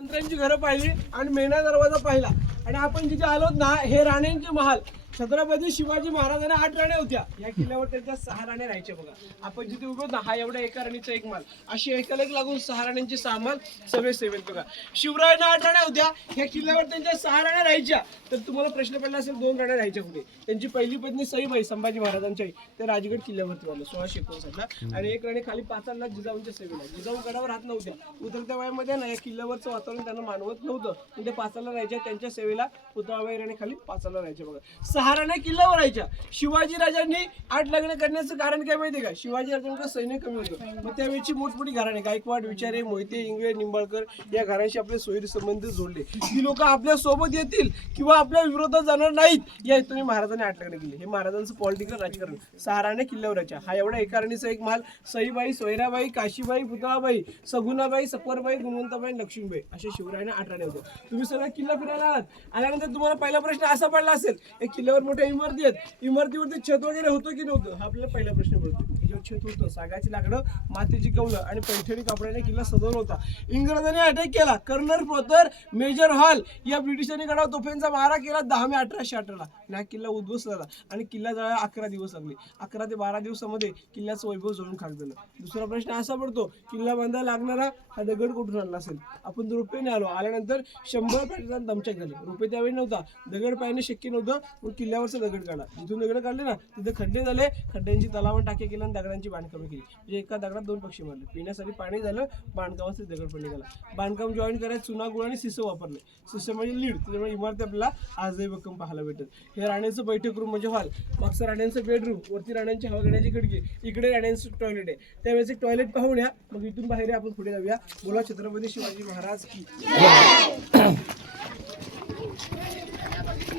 मंत्र्यांची घरं पाहिली आणि मेणा दरवाजा पाहिला आणि आपण जिथे आलोत ना हे राण्यांचे महाल. छत्रपती शिवाजी महाराजांना 8 राण्या होत्या. या किल्ल्यावर त्यांच्या 6 राण्या राहायच्या बघा. आपण जिथे उभे ना हा एवढा एका राणीचा एक माल, अशी एकाला एक लागून 6 राण्यांचे 6 माल सगळे सेवेत बघा. शिवरायांना 8 राण्या होत्या. ह्या किल्ल्यावर त्यांच्या 6 राण्या राहायच्या. तर तुम्हाला प्रश्न पडला असेल 2 राण्या राहायच्या कुठे. त्यांची पहिली पत्नी सईबाई संभाजी महाराजांच्या आई, ते राजगड किल्ल्यावरती आलं 1659 आणि एक राणी खाली पाचारला जिजाऊंच्या सेवेला. जिजाऊ गडावर राहत नव्हत्या. उतरत्या वयामध्ये ना या किल्ल्यावरचं वातावरण त्यांना मानवत नव्हतं. पण ते पाचारला राहायच्या. त्यांच्या सेवेला पुतळाबाई राणी खाली पाचारला राहायच्या बघा. 6 राण्या किल्ल्यावर राहायच्या. शिवाजी राजांनी 8 लग्न करण्याचं कारण काय माहितीये का. शिवाजी राजांचं सैन्य कमी होतं. मग त्यावेळची मोठमोठी घराणे गायकवाड, विचारे, मोहिते, इंगळे, निंबाळकर या घरांशी आपले सोयीर संबंध जोडले. ही लोक आपल्या सोबत येतील किंवा आपल्या विरोधात जाणार नाहीत या हेतूने महाराजांनी 8 लग्न केली. हे महाराजांचं पॉलिटिकल राजकारण. 6 राण्या किल्ल्यावर राहायच्या. हा एवढा एका राणीचा एक महाल. सईबाई, सोयराबाई, काशीबाई, पुतळाबाई, सगुणाबाई, सफरबाई, गुणवंताबाई, लक्ष्मीबाई अशा शिवरायांना 8 राण्या होत्या. तुम्ही सगळा किल्ला फिरायला आलात. आल्यानंतर तुम्हाला पहिला प्रश्न असा पडला असेल या किल्ल्यावर मोठ्या इमारती आहेत, इमारतीवरती छत वगैरे होतं की नव्हतं. हा आपल्याला पहिला प्रश्न पडतो. त्याच्यावर छत होतं, सागाची लाकडं, मातीची कौलं आणि पैठणी कापडाने किल्ला सजवला होता. इंग्रजांनी अटॅक केला. कर्नल पोतर, मेजर हॉल या ब्रिटिशांनी गडावर तोफांचा मारा केला 10 मे 1818 हा किल्ला उद्ध्वस्त झाला आणि किल्ला जळायला 11 दिवस लागले. 11 ते 12 दिवसामध्ये किल्ल्याचं वैभव जळून खाक झालं. दुसरा प्रश्न असा पडतो, किल्ला बांधायला लागणारा हा दगड कुठून आणला असेल. आपण रुपयाने आलो. आल्यानंतर 100 पॅटर्न दमचक झाले. रुपये त्यावेळी नव्हता, दगड पाहणे शक्य नव्हतं. मग किल्ल्यावरचा दगड काढला. जिथून दगड काढले ना तिथे खड्डे झाले. खड्ड्यांची तलावात टाके केले आणि दगडांची बांधकामं केली. म्हणजे एका दगडात 2 पक्षी मारले. पिण्यासाठी पाणी झालं, बांधकामासाठी दगड पण निघाला. बांधकाम जॉईन करायला चुना गुळ आणि शिसं वापरले. शिसं म्हणजे लीड. त्याच्यामुळे इमारती आपल्याला आजही भक्कम पाहायला भेटत. हे राण्याचं बैठक रूम म्हणजे हॉल, मागचं राण्यांचं बेडरूम, वरती राण्यांची हवा घेण्याची खिडकी, इकडे राण्यांचं टॉयलेट आहे. त्यावेळेस एक टॉयलेट पाहून या. मग इथून बाहेर आपण पुढे जाऊया. बोला छत्रपती शिवाजी महाराज की.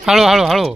हळू हळू हळू